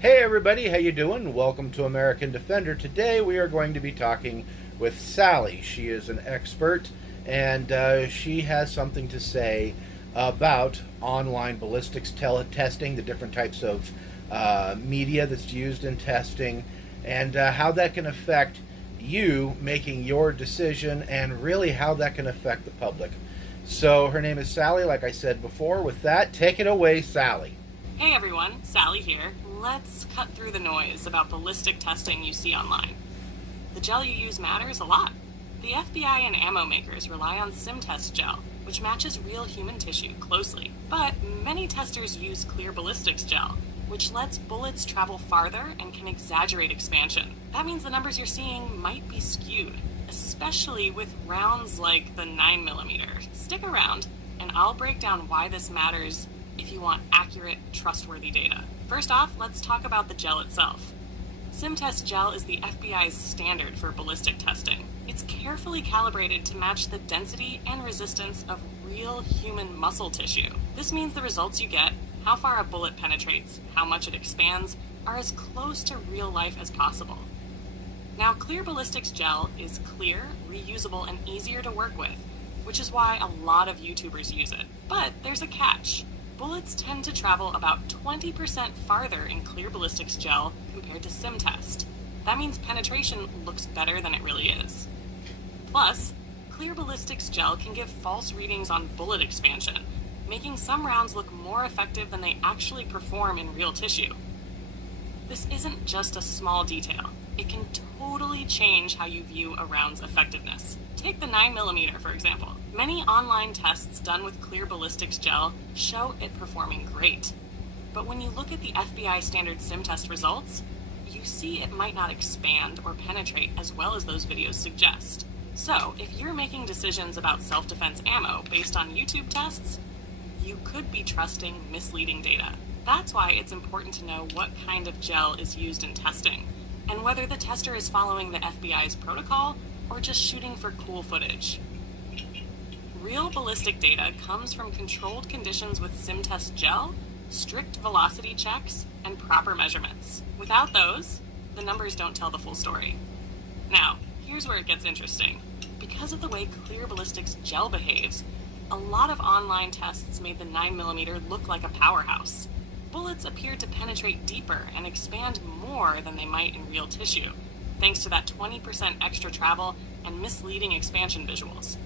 Hey everybody, how you doing? Welcome to American Defender. Today we are going to be talking with Sally. She is an expert and she has something to say about online ballistics testing, the different types of media that's used in testing, and how that can affect you making your decision and really how that can affect the public. So her name is Sally, like I said before. With that, take it away, Sally. Hey everyone, Sally here. Let's cut through the noise about ballistic testing you see online. The gel you use matters a lot. The FBI and ammo makers rely on SimTest gel, which matches real human tissue closely. But many testers use clear ballistics gel, which lets bullets travel farther and can exaggerate expansion. That means the numbers you're seeing might be skewed, especially with rounds like the 9mm. Stick around, and I'll break down why this matters if you want accurate, trustworthy data. First off, let's talk about the gel itself. SimTest gel is the FBI's standard for ballistic testing. It's carefully calibrated to match the density and resistance of real human muscle tissue. This means the results you get, how far a bullet penetrates, how much it expands, are as close to real life as possible. Now, clear ballistics gel is clear, reusable, and easier to work with, which is why a lot of YouTubers use it. But there's a catch. Bullets tend to travel about 20% farther in clear ballistics gel compared to SimTest. That means penetration looks better than it really is. Plus, clear ballistics gel can give false readings on bullet expansion, making some rounds look more effective than they actually perform in real tissue. This isn't just a small detail. It can totally change how you view a round's effectiveness. Take the 9mm, for example. Many online tests done with clear ballistics gel show it performing great. But when you look at the FBI standard SimTest results, you see it might not expand or penetrate as well as those videos suggest. So, if you're making decisions about self-defense ammo based on YouTube tests, you could be trusting misleading data. That's why it's important to know what kind of gel is used in testing, and whether the tester is following the FBI's protocol or just shooting for cool footage. Real ballistic data comes from controlled conditions with SimTest gel, strict velocity checks, and proper measurements. Without those, the numbers don't tell the full story. Now, here's where it gets interesting. Because of the way clear ballistics gel behaves, a lot of online tests made the 9mm look like a powerhouse. Bullets appeared to penetrate deeper and expand more than they might in real tissue, thanks to that 20% extra travel and misleading expansion visuals.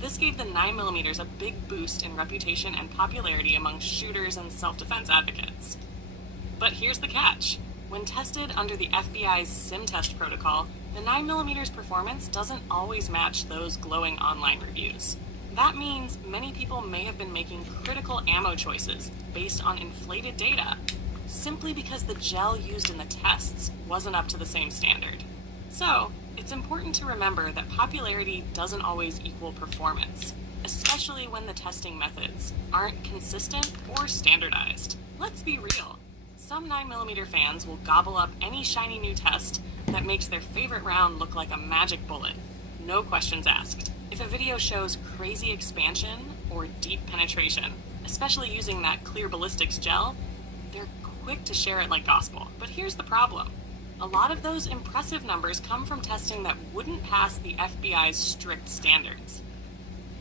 This gave the 9mm a big boost in reputation and popularity among shooters and self-defense advocates. But here's the catch. When tested under the FBI's SimTest protocol, the 9mm's performance doesn't always match those glowing online reviews. That means many people may have been making critical ammo choices based on inflated data, simply because the gel used in the tests wasn't up to the same standard. So, it's important to remember that popularity doesn't always equal performance, especially when the testing methods aren't consistent or standardized. Let's be real. Some 9mm fans will gobble up any shiny new test that makes their favorite round look like a magic bullet. No questions asked. If a video shows crazy expansion or deep penetration, especially using that clear ballistics gel, they're quick to share it like gospel. But here's the problem. A lot of those impressive numbers come from testing that wouldn't pass the FBI's strict standards.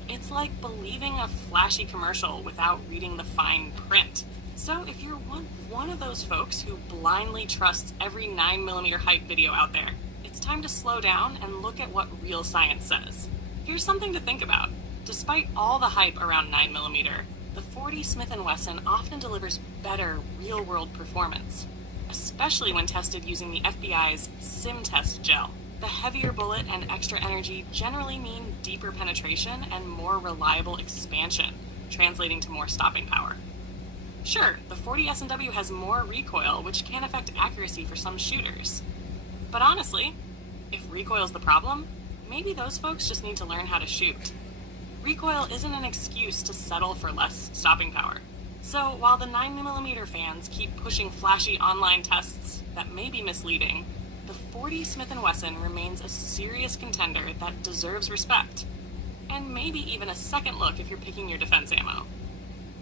It's like believing a flashy commercial without reading the fine print. So if you're one of those folks who blindly trusts every 9mm hype video out there, it's time to slow down and look at what real science says. Here's something to think about. Despite all the hype around 9mm, the .40 Smith & Wesson often delivers better real-world performance, especially when tested using the FBI's SimTest gel. The heavier bullet and extra energy generally mean deeper penetration and more reliable expansion, translating to more stopping power. Sure, the .40 S&W has more recoil, which can affect accuracy for some shooters. But honestly, if recoil's the problem, maybe those folks just need to learn how to shoot. Recoil isn't an excuse to settle for less stopping power. So while the 9mm fans keep pushing flashy online tests that may be misleading, the .40 Smith & Wesson remains a serious contender that deserves respect, and maybe even a second look if you're picking your defense ammo.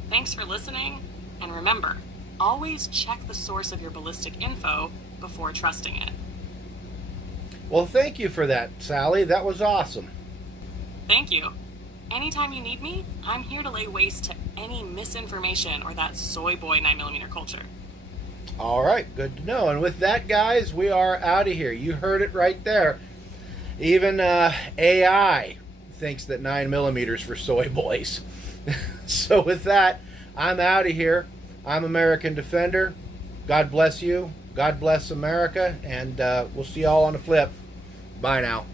Thanks for listening, and remember, Always check the source of your ballistic info before trusting it. Well, thank you for that, Sally. That was awesome. Thank you. Anytime you need me, I'm here to lay waste to any misinformation or that soy boy 9mm culture. All right, good to know. And with that, guys, we are out of here. You heard it right there. Even AI thinks that 9mm for soy boys. So with that, I'm out of here. I'm American Defender. God bless you. God bless America. And we'll see you all on the flip. Bye now.